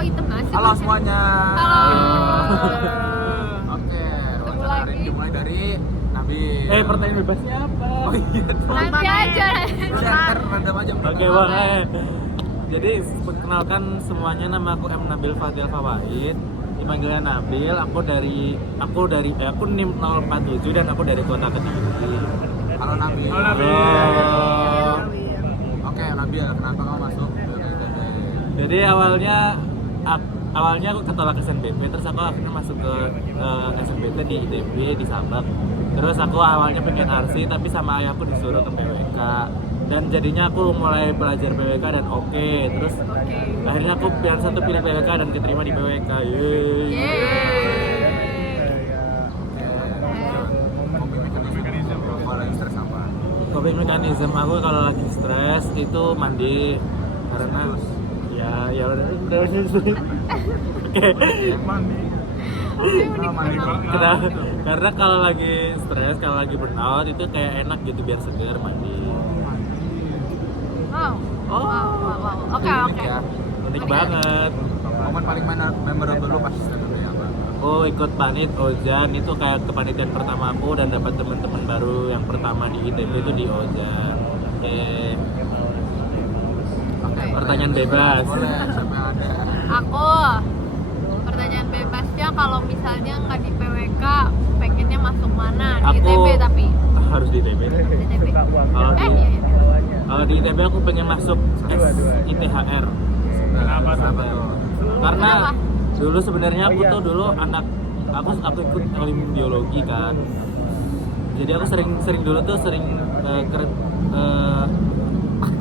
kok hitam nggak sih? Halo semuanya. Halo. Oke, wawancara hari ini dimulai dari Nabil. Pertanyaan bebasnya apa? Oh iya. Nanti aja. Ntar random aja. Oke, boleh. Jadi perkenalkan semuanya, nama aku M Nabil Fadil Fawaid. Dipanggilnya Nabil. Aku NIM 047 dan aku dari Kota Kediri. Halo Nabil. Halo Nabil. Oke Nabil, kenapa kamu masuk ke ITB? Jadi awalnya aku ketolak SNBP, terus aku akhirnya masuk ke SNBT di ITB di Sabak. Terus aku awalnya pengen RC tapi sama ayahku disuruh ke PWK. Dan jadinya aku mulai belajar PWK dan oke. Terus akhirnya aku pilih PWK dan keterima di PWK. Coping mechanism aku kalau lagi stres itu mandi karena ya udah sih. Oke. Karena kalau lagi stres, kalau lagi burnout itu kayak enak gitu biar segar mandi. Wow. Oke. Unik banget. Momen paling memorable lu pas SNBP apa? Oh, ikut panit Ojan itu kayak kepanitiaan pertama aku dan dapat teman-teman baru yang pertama di ITB itu di Ojan. Oke. Pertanyaan bebas. Boleh, siapa yang ada? Aku pertanyaan bebasnya kalau misalnya nggak di PWK, pengennya masuk mana? Di ITB tapi. Harus di ITB. ITB. Iya. Kalau di ITB aku pengen masuk ITHR. Kenapa tuh? Karena dulu sebenarnya aku tuh aku ikut olim biologi kan. Jadi aku sering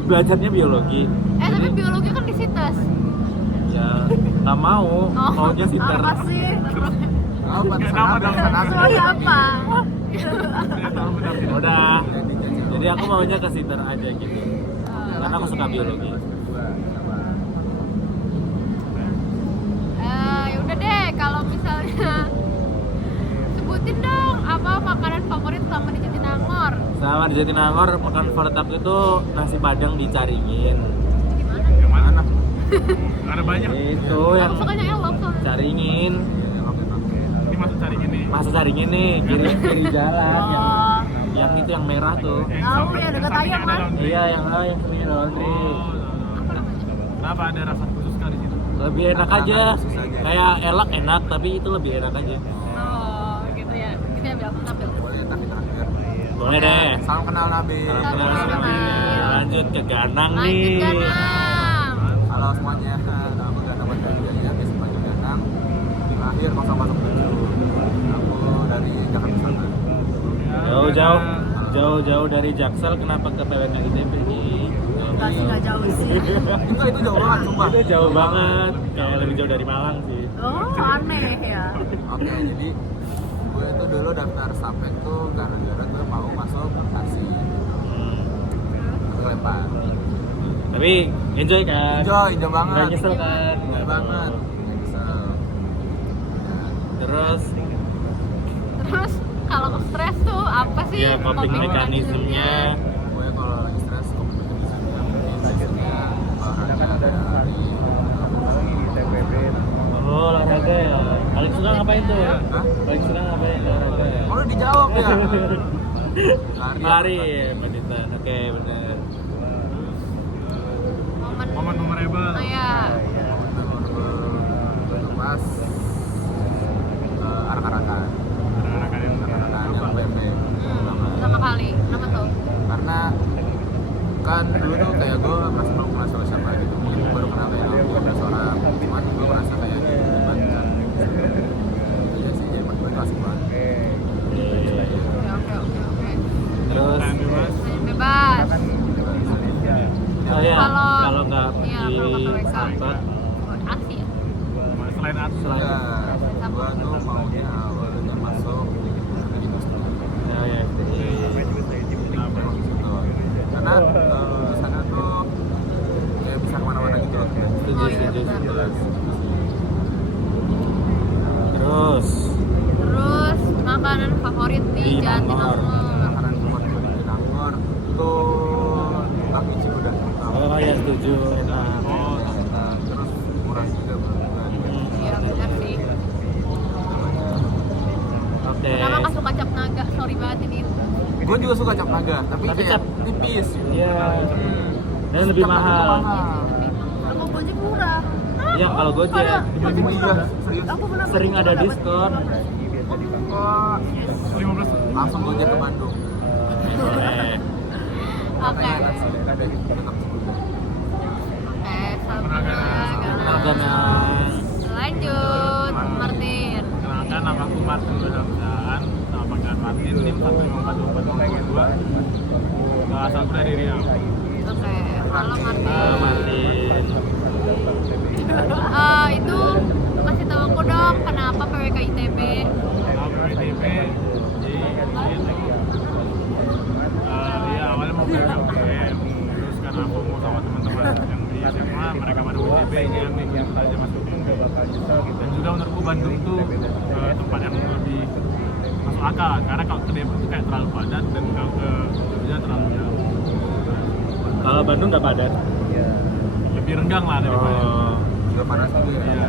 belajarnya biologi. Tapi biologi kan di sitas. Ya nggak maunya sitar. Oh, Soalnya apa? Udah. Jadi aku maunya ke sitar aja gitu. Karena aku suka biologi. Ya udah deh, kalau misalnya sebutin dong apa makanan favorit selama di Jatinangor. Sama di Jatinangor makan favorit aku itu nasi padang di Caringin. Yang mana? Ada banyak. Itu yang Aku sukanya elok soalnya. Caringin. Ini masuk Caringin nih. Masuk Caringin nih, kiri jalan yang itu yang merah tuh. Oh, ya dekat ayam kan? Iya, yang sering laundry. Kenapa ada rasa khusus kali gitu? Lebih enak aja. Kayak elak enak, tapi itu lebih enak aja. Oh, gitu ya. Gitu ya, Bel. Nabil. Boleh tapi terakhir. Boleh deh. Salam kenal Nabil. Salam kenal Salam Nabil. kenal. Lanjut ke Ganang Lanjut nih. Ganang. Halo semuanya, nama aku Ganang Bandarian, biasa panggil Ganang. Lahir 007. Aku dari Jakarta Selatan. Jauh dari Jaksel, kenapa ke PWK ITB nih? Nggak jauh sih. Enggak, itu jauh banget, sumpah. Itu jauh banget, kayak lebih jauh dari Malang sih. Oh, aneh ya. Oke, jadi gue tuh dulu daftar Stapek tuh gara-gara gue mau masuk taksi. Aku lempar. Tapi enjoy kan? Enjoy banget. Nggak nyesel kan? Enjoy banget. Nggak nyesel. Terus Kalau stres tuh apa sih? ya coping mekanismenya. Gue kalau lagi stres, biasanya olahraga dari Oh, olahraga ya. Paling suka ngapain tuh? Hah? Paling suka ngapain olahraga ya? Oh, udah dijawab ya? Lari ya, Badminton. Oke, bener. Momen memorable. Oh ya. Pas arak-arakan yang BMB Pertama kali. Kenapa tuh? karena kan dulu tuh kayak gue masih belum kenal sama siapa gitu, mungkin baru kenal kayak 15 orang, cuman gue merasa kayak dilibatkan iya sih, ya gue asik banget. Oke. Terus Bebas. oh ya, Kalau kalau nggak iya, di kalau nggak PWK. Sahabat, Asli ya. Selain atas. Ya, gue tuh maunya awalnya masuk industri ya. karena sana tuh kayak bisa kemana-mana gitu loh. Setuju. Benar. Terus Terus makanan favorit di Di Jatinangor. Makanan favorit di Jatinangor tuh bakmi Cibudak. oh ya setuju. Enak. Terus murah juga bro. Gue juga suka cap naga, tapi Tapi kayak cap- tipis. Iya. Dan lebih Cap naga mahal. tuh mahal. Aku Gojek murah. Iya, kalau Gojek Oh iya, serius. Aku pernah sering beli ada dapat diskon. 15. Langsung Gojek ke Bandung. Eh, Oke. Makanya enak sih, ada tetap juga. Agama Lanjut, Martin. Kenalkan, nama aku Martin Bedamsaan, nama panggilan Martin, NIM 1542422. Asalku dari Riau. Oke, halo Martin. Martin. Itu kasih tahu aku dong kenapa PWK ITB. Nama PWTP di ya awalnya mau ke UGM, terus karena aku mau sama teman-teman yang di SMA, mereka pada UTB, yang ikut aja masuk UGM. Dan juga menurutku Bandung tuh tempat yang lebih masuk akal, karena kalau ke Depok tuh kayak terlalu padat dan kalau ke Jogja terlalu jauh. Kalau Bandung nggak padat. Lebih renggang lah daripada. Oh. Juga panas juga ya.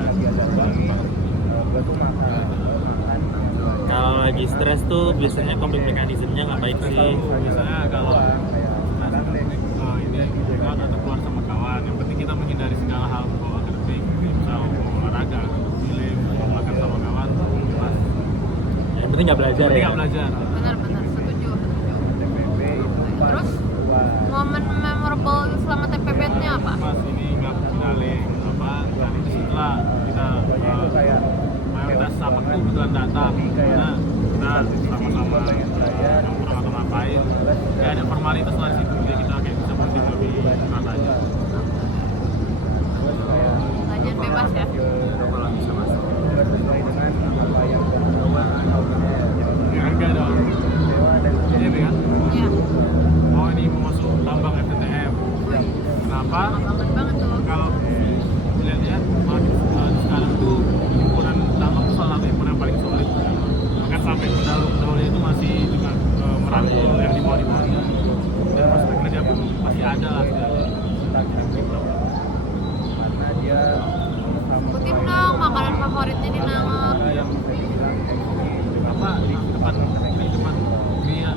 Kalau lagi stres tuh biasanya coping mekanismenya ngapain sih? Biasanya kalau ini keluar atau keluar sama kawan, yang penting kita menghindari segala hal berbau akademik, misal olahraga, film, makan sama kawan, bebas. Yang penting nggak belajar Penting ya. nggak belajar. Benar-benar setuju. Terus momen memorable selama TPB-nya apa? Pas ini nggak finaling apa, dan itu setelah kita mayoritas sama itu kebetulan datang, karena kita sama-sama nongkrong atau ngapain, ya ada formalitas lah di situ, jadi kita kayak bisa bonding lebih erat aja. Belajar bebas ya. Kalau bisa masuk. Ya enggak dong. Ini kan? Iya. Oh ini mau masuk tambang FTTM. Wih, Kenapa? aman banget tuh. Kalau dilihat sekarang tuh himpunan tambang itu salah satu himpunan yang paling solid. Bahkan sampai pendahulu itu masih juga merangkul yang di bawah dan prospek kerja pun masih ada lah. Sebutin dong makanan favoritnya di Nangor. Yang apa di depan dia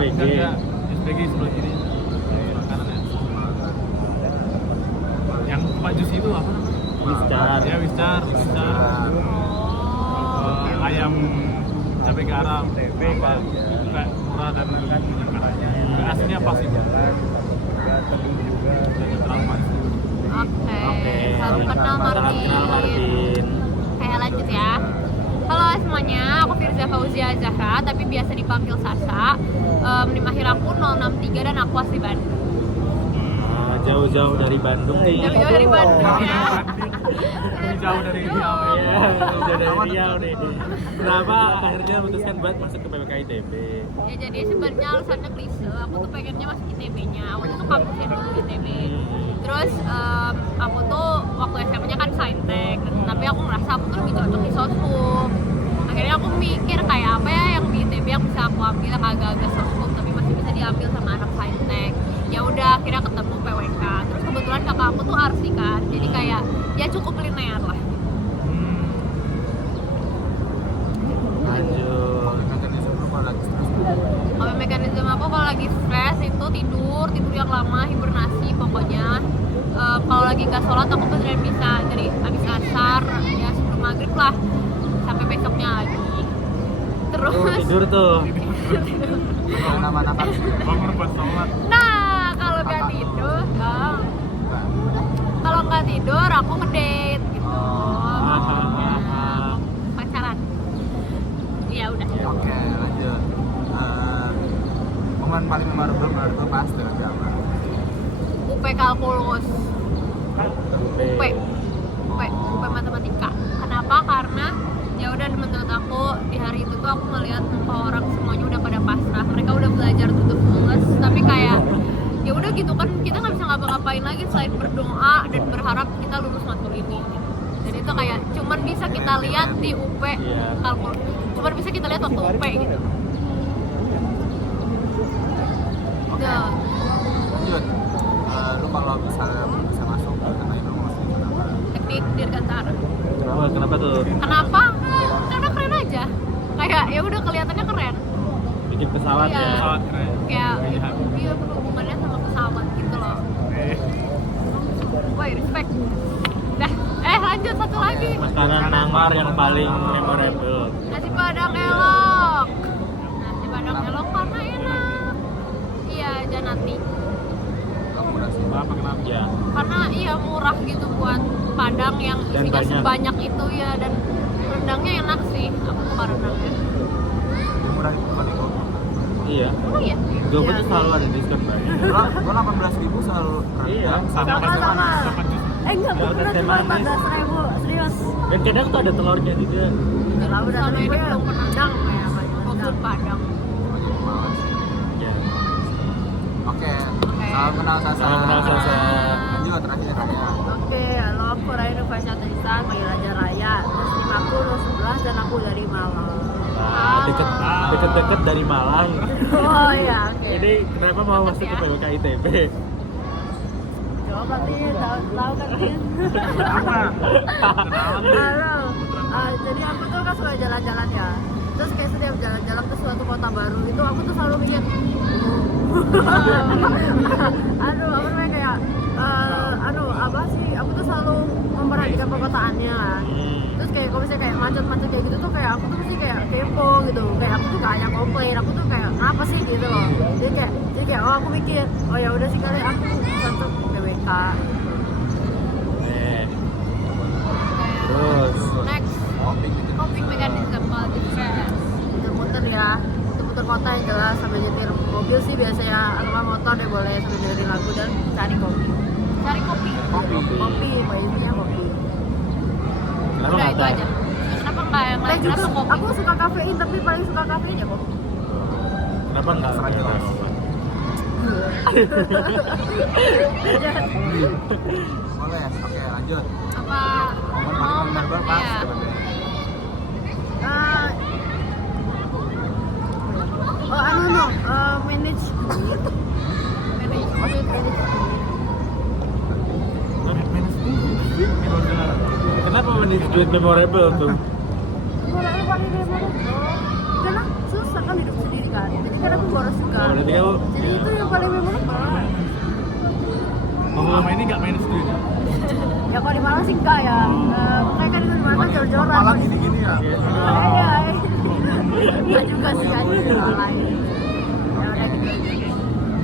SPG. SPG sebelah kiri makanan ya. Yang tempat jus itu apa namanya? Wiscar. Ya Wiscar. Oh. Ayam cabai garam, apa itu kayak murah dan menyenangkan. Aslinya pas sih. Dan terlalu manis. Oke, salam kenal Salam kenal Martin. Martin. Kayak lanjut ya. Halo semuanya, aku Firza Fauzia Zahra, tapi biasa dipanggil Sasa. Nimahir aku 063 dan aku asli Bandung. Jauh-jauh dari Bandung nih. Jauh-jauh dari Bandung ya. Jauh dari Riau. Iya, jauh dari Riau nih. Kenapa akhirnya memutuskan buat masuk ke PPK ITB? Ya jadi sebenarnya alasannya klise. Aku tuh pengennya masuk ITB-nya. Awalnya tuh kampusnya dulu ITB. Terus aku tuh waktu SMA-nya kan saintek, tapi aku ngerasa aku tuh lebih cocok di sosum. Akhirnya aku mikir kayak apa ya yang di ITB yang bisa aku ambil yang agak-agak sosum tapi masih bisa diambil sama anak saintek. Ya udah akhirnya ketemu PWK. Terus kebetulan kakak aku tuh arsi kan, jadi kayak ya cukup linear lah. Lanjut. Mekanisme lu kalau lagi stres tuh. Kalau mekanisme aku kalau lagi stres itu tidur yang lama, hibernasi pokoknya. Kalau lagi nggak sholat aku beneran bisa dari habis asar ya sebelum maghrib lah sampai besoknya lagi. Terus Tidur tuh. Jangan anak Bangun pas sholat. nah kalau nggak tidur, kalau nggak tidur aku ngedate gitu. Ya, pacaran. Ya udah. Oke, lanjut. Momen paling memorable menurut gue pas dengan apa? UP kalkulus. UP matematika. Kenapa? Karena ya udah menurut aku di hari itu tuh aku ngelihat muka orang semuanya udah pada pasrah. Mereka udah belajar tutup mules, tapi kayak ya udah gitu kan kita nggak bisa ngapa-ngapain lagi selain berdoa dan berharap kita lulus matkul ini. Dan itu kayak cuman bisa kita lihat di UP kalkulus. Cuman bisa kita lihat waktu UP gitu. Udah. Lanjut. Lu kalau misalnya bisa masuk ke teknik lu mau masuk ke apa? Teknik Dirgantara. Kenapa tuh? Kenapa? Karena keren aja. Kayak ya udah kelihatannya keren. bikin pesawat Iya. ya. Pesawat keren. Kayak dia berhubungannya sama pesawat gitu loh. Woi, respect. Dah, lanjut satu lagi. Makanan Manggar yang paling memorable. Nasi Padang elok. Nasi Padang elok karena enak. Iya, Janati. Akomodasi. Apa kenapa? Ya. Karena iya murah gitu buat Padang yang Dan isinya banyak. sebanyak itu ya, dan rendangnya enak sih. Aku suka rendangnya. Murah itu paling kok. Iya. Oh iya. GoFood tuh selalu ada diskon banyak. Gua 18.000 selalu Iya. Sama-sama. Enggak, gue Dapat pernah teh cuma manis. 14.000, serius. Dan kadang tuh ada telurnya juga. Kalau udah Selama dari ini gue belum pernah rendang kayak apa? food Padang. Ya. Oke. Oke. Salam kenal Sasa. Salam kenal Sasa. Lanjut terakhir ya. Oke, halo aku Raina Fasya Tristan, panggil aja Raya. Terus tim aku 11 dan aku dari Malang. Deket-deket dari Malang. Oh iya, oke. Ini kenapa mau masuk ke PWK ITB? Coba berarti tahu kan Tin? Apa? Kenalan nih. Halo. Jadi aku tuh kan suka jalan-jalan ya. Terus kayak setiap jalan-jalan ke suatu kota baru itu aku tuh selalu mikir aduh apa namanya kayak apa sih, aku tuh selalu memperhatikan perkotaannya. Terus kayak kalau misalnya kayak macet-macet kayak gitu tuh kayak aku tuh pasti kayak kepo gitu, kayak aku tuh kayak komplain, aku tuh kayak kenapa sih gitu loh. Jadi kayak oh aku mikir oh ya udah sih kali aku cocok PWK. Terus Next, coping mechanism kalau di fresh. Muter-muter ya, muter kota yang jelas sambil nyetir mobil sih biasanya, atau nggak motor deh boleh sambil dengerin lagu dan cari kopi. Cari kopi. Kopi, intinya kopi. kenapa Udah nggak itu tahu? aja. Kenapa nggak yang Teh lain? juga, Kenapa kopi? aku suka kafein tapi paling suka kafein ya kopi. Kenapa nggak Serah jelas. Boleh. Oke, lanjut. Apa? Momen memorable pas Iya. sebenarnya. Manage Kenapa manage duit memorable tuh? Boleh paling memorable. Karena susah kan hidup sendiri kan. Jadi kan aku boros juga. Oh, berarti kamu Jadi itu yang paling memorable. Selama ini nggak main studio. Ya kalau di Malang sih enggak ya. Makanya kan di Malang kan jor-joran. Malah gini-gini ya. Iya. Enggak juga sih ada di Malang. Ya udah gitu.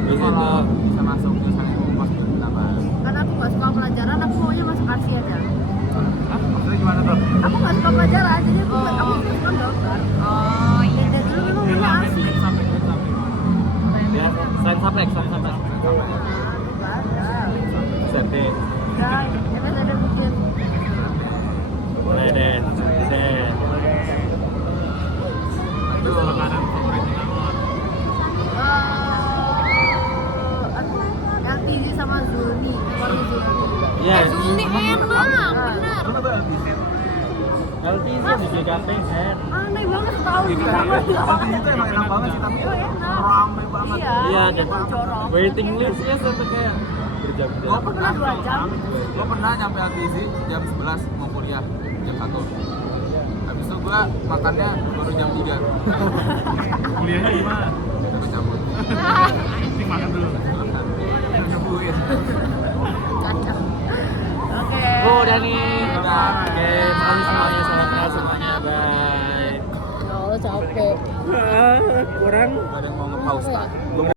Terus itu Kalau bisa masuk jurusan itu pas kenapa? Karena aku nggak suka pelajaran, aku maunya masuk arsi aja. Hah? Maksudnya gimana tuh? Aku nggak suka pelajaran, jadi aku suka dokter. Oh iya. Dan dulu memang maunya arsi. ya science subject. SMT. Dan emang ada mungkin. Boleh deh. Itu Makanan favoritnya kamu? LTG sama Zulni, warung Zulni. Ya, Zulni enak, benar. LPG di BKPN. Aneh banget tahu di Itu kamar. emang enak banget sih, tapi Itu enak. rame banget. Iya, Itu dan jorok. waiting listnya sampai kayak berjam-jam. Gua Pernah 2 jam. Gua pernah nyampe LTZ jam 11 mau kuliah jam 1. Habis itu gua makannya baru jam 3. Kuliahnya gimana? Terus cabut. Penting makan dulu. Nyebuin. Kacau. Oke. Oh, udah nih. Udah. Oke, makasih semuanya, salam kenal semuanya, bye. Ya Allah capek. Kurang. Gak ada yang mau nge-pause tak?